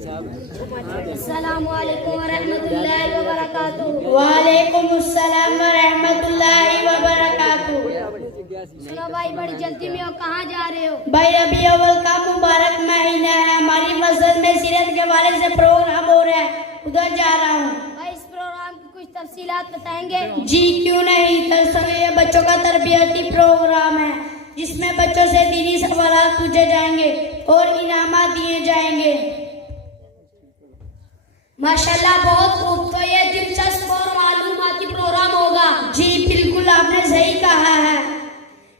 السلام علیکم ورحمۃ اللہ وبرکاتہ۔ وعلیکم السلام ورحمۃ اللہ وبرکاتہ۔ سنو بھائی، بڑی جلدی میں ہو، کہاں جا رہے ہو؟ بھائی ربیع الاول کا مبارک مہینہ ہے، ہماری مسجد میں سیرت کے حوالے سے پروگرام ہو رہا ہے، ادھر جا رہا ہوں۔ بھائی اس پروگرام کی کچھ تفصیلات بتائیں گے؟ جی کیوں نہیں، دراصل یہ بچوں کا تربیتی پروگرام ہے جس میں بچوں سے دینی سوالات پوچھے جائیں گے اور انعامات دیے جائیں گے۔ ماشاءاللہ، بہت خوب، تو یہ دلچسپ اور معلوماتی پروگرام ہوگا۔ جی بالکل، آپ نے صحیح کہا ہے۔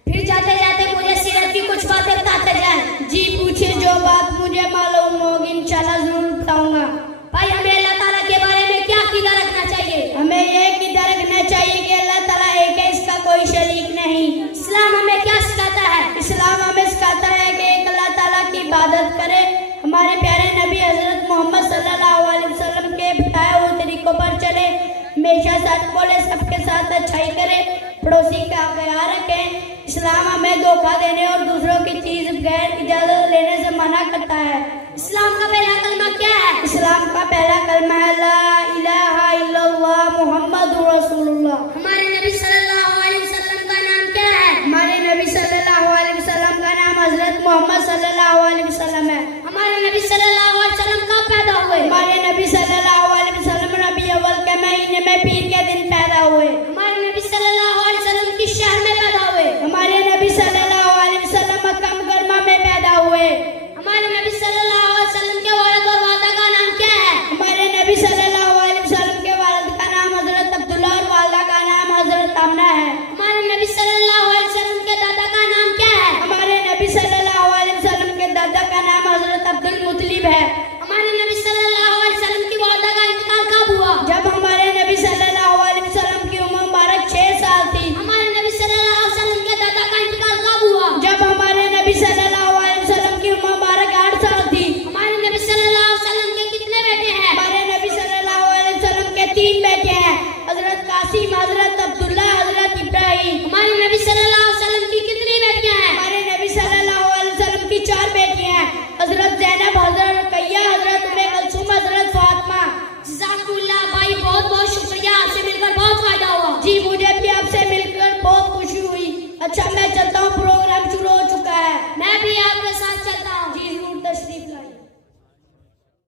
پھر جاتے جاتے مجھے سیرت کی کچھ باتیں بتاتے جائیں۔ جی پوچھیں، جو بات مجھے معلوم ہوگی انشاءاللہ ضرور بتاؤں گا۔ بھائی ہمیں اللہ تعالیٰ کے بارے میں کیا عقیدہ رکھنا چاہیے؟ ہمیں یہ عقیدہ رکھنا چاہیے کہ اللہ تعالیٰ ایک ہے، اس کا کوئی شریک نہیں۔ اسلام ہمیں کیا سکھاتا ہے؟ اسلام ہمیں سکھاتا ہے کہ ایک اللہ تعالیٰ کی عبادت کرے، ہمارے پیارے نبی حضرت محمد صلی اللہ علیہ وسلم کے بتائے ہوئے طریقوں پر چلے، ہمیشہ سچ بولے، سب کے ساتھ اچھائی کرے، پڑوسی کا خیال رکھے۔ اسلام ہمیں دھوکہ دینے اور دوسروں کی چیز غیر اجازت لینے سے منع کرتا ہے۔ اسلام کا پہلا کلمہ کیا ہے؟ اسلام کا پہلا کلمہ ہے لا الہ الا اللہ محمد رسول اللہ۔ ہمارے نبی صلی اللہ علیہ وسلم کا نام کیا ہے؟ ہمارے نبی صلی اللہ علیہ وسلم کا نام حضرت محمد صلی اللہ علیہ وسلم ہے۔ ہمارے نبی صلی اللہ علیہ وسلم کب پیدا ہوئے؟ ہمارے نبی صلی